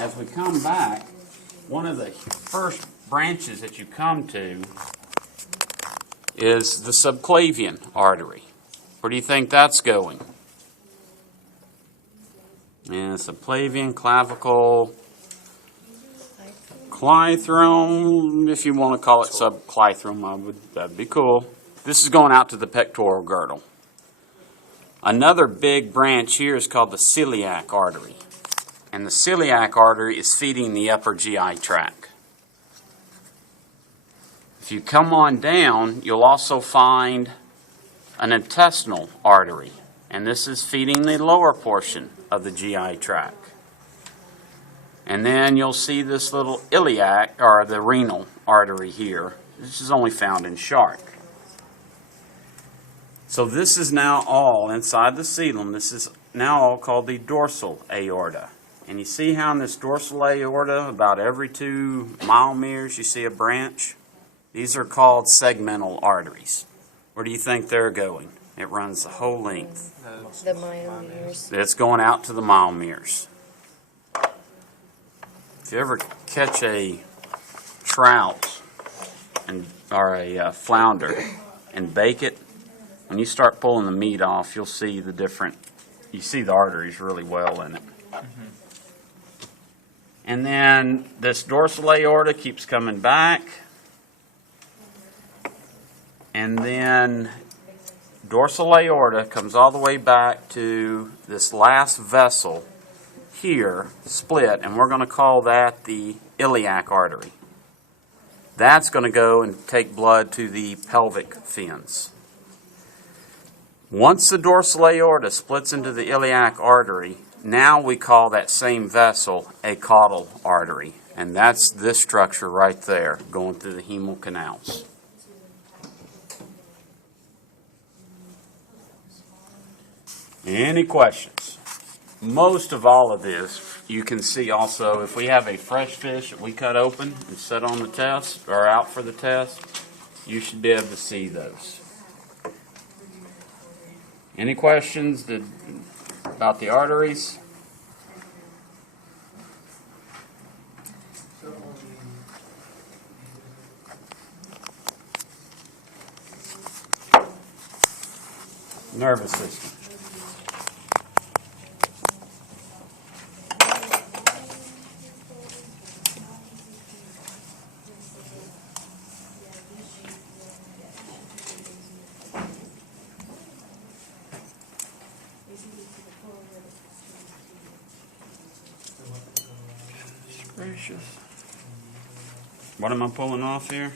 as we come back, one of the first branches that you come to is the subclavian artery. Where do you think that's going? And subclavian, clavicle, clithrome, if you want to call it subclithrome, that'd be cool. This is going out to the pectoral girdle. Another big branch here is called the celiac artery. And the celiac artery is feeding the upper GI tract. If you come on down, you'll also find an intestinal artery. And this is feeding the lower portion of the GI tract. And then you'll see this little iliac, or the renal artery here. This is only found in shark. So this is now all inside the coelom. This is now all called the dorsal aorta. And you see how in this dorsal aorta, about every 2 millimeters, you see a branch? These are called segmental arteries. Where do you think they're going? It runs the whole length. The myomeres. It's going out to the myomeres. If you ever catch a trout or a flounder and bake it, when you start pulling the meat off, you'll see the different, you see the arteries really well in it. And then this dorsal aorta keeps coming back. And then dorsal aorta comes all the way back to this last vessel here, split, and we're going to call that the iliac artery. That's going to go and take blood to the pelvic fins. Once the dorsal aorta splits into the iliac artery, now we call that same vessel a caudal artery. And that's this structure right there, going through the hemal canals. Any questions? Most of all of this, you can see also, if we have a fresh fish that we cut open and set on the test, or out for the test, you should be able to see those. Any questions about the arteries? Nervous system. Gracious. What am I pulling off here?